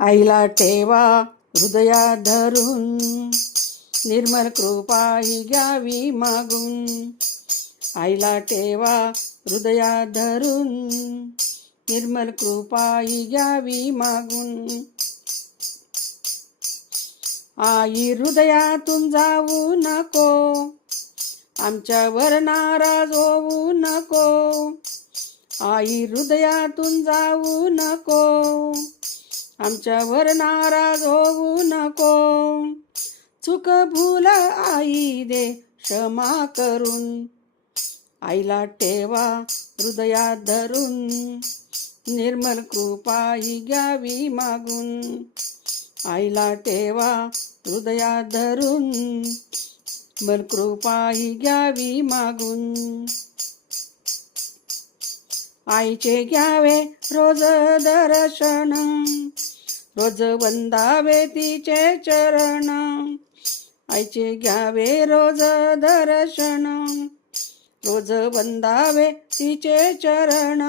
आईला ठेवा हृदयात धरून, निर्मल कृपा ही घ्यावी मागून. आईला ठेवा हृदयात धरून, निर्मल कृपा ही घ्यावी मागून. आई हृदयातून जाऊ नको, आमच्यावर नाराज होऊ नको. आई हृदयातून जाऊ नको, आमच्यावर नाराज होऊ नको. चूक भूल आई दे क्षमा करून, आईला ठेवा हृदयात धरून, निर्मल कृपा ही घ्यावी मागून. आईला ठेवा हृदयात धरून, निर्मल कृपा ही घ्यावी मागून. आईचे घ्यावे रोज दर्शन, रोज वंदावे तिचे चरण. आईचे घ्यावे रोज दर्शन, रोज वंदावे तिचे चरण.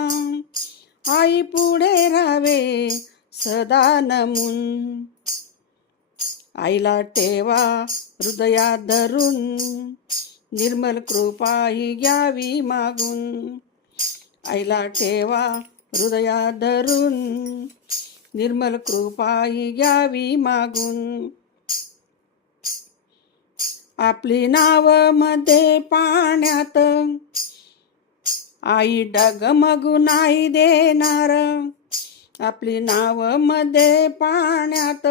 आई पुढे राहावे सदा नमून, आईला ठेवा हृदयात धरून, निर्मल कृपा ही घ्यावी मागून. आईला ठेवा हृदयात धरून, निर्मल कृपा ही घ्यावी मागून. आपली नाव मध्ये पाण्यात, आई डगमगू नाही देणार. आपली नाव मध्ये पाण्यात,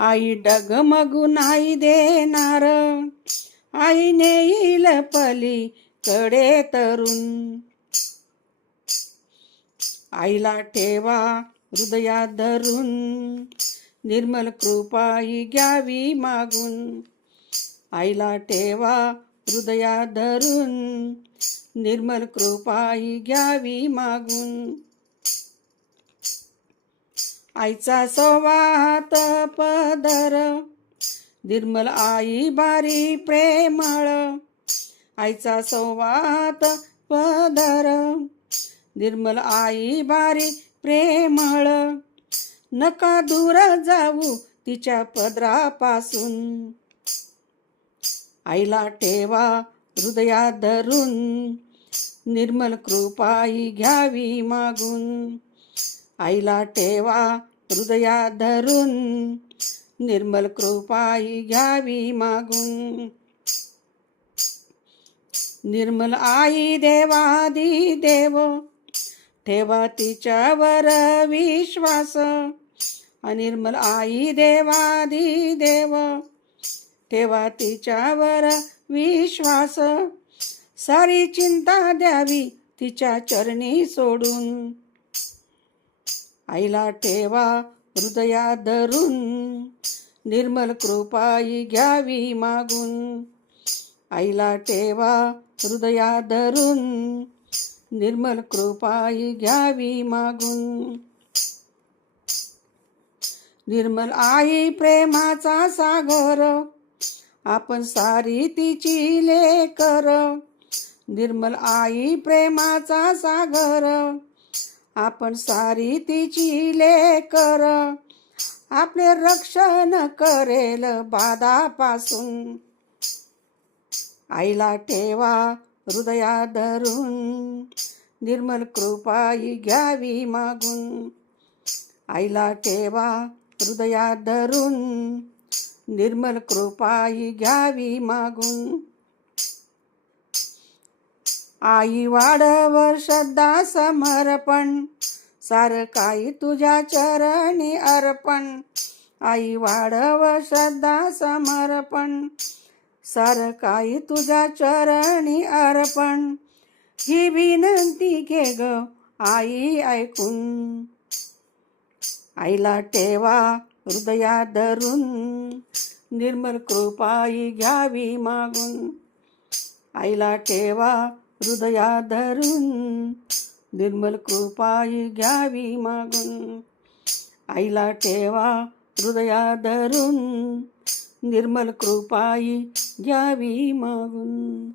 आई डगमगू नाही देणार. आई नेईल पलीकडे तरून, आईला ठेवा हृदयात धरून, निर्मल कृपा ही घ्यावी मागून. आईला ठेवा हृदयात धरून, निर्मल कृपा ही घ्यावी मागून. आईचा संवाद पदर, निर्मल आई बारी प्रेमळ. आईचा संवाद पदर, निर्मल आई बारी प्रेमळ. नका दूर जाऊ तिच्या पदरापासून, आईला ठेवा हृदयात धरून, निर्मल कृपा ही घ्यावी मागून. आईला ठेवा हृदयात धरून, निर्मल कृपा ही घ्यावी मागून. निर्मल आई देवादी देव, ठेवा तिच्यावर विश्वास. निर्मल आई देवादी देव, ठेवा तिच्यावर विश्वास. सारी चिंता द्यावी तिच्या चरणी सोडून, आईला ठेवा हृदयात धरून, निर्मल कृपा ही घ्यावी मागून. आईला ठेवा हृदयात धरून, निर्मल कृपा ही घ्यावी मागून. निर्मल आई प्रेमाचा सागर, आपण सारी तिची लेकर. निर्मल आई प्रेमाचा सागर, आपण सारी तिची लेकर. आपले रक्षण करेल बाधापासून, आईला ठेवा हृदयात धरून, निर्मल कृपा ही घ्यावी मागून. आईला ठेवा हृदयात धरून, निर्मल कृपा ही घ्यावी मागून. आई वाढव श्रद्धा समर्पण, सारं काही तुझ्या चरणी अर्पण. आई वाढव श्रद्धा समर्पण, सारं काही तुझ्या चरणी अर्पण. ही विनंती घे ग आई ऐकून, आईला ठेवा हृदयात धरून, निर्मल कृपा ही घ्यावी मागून. आईला ठेवा हृदयात धरून, निर्मल कृपा ही घ्यावी मागून. आईला ठेवा हृदयात धरून, निर्मल कृपा ही घ्यावी मागून.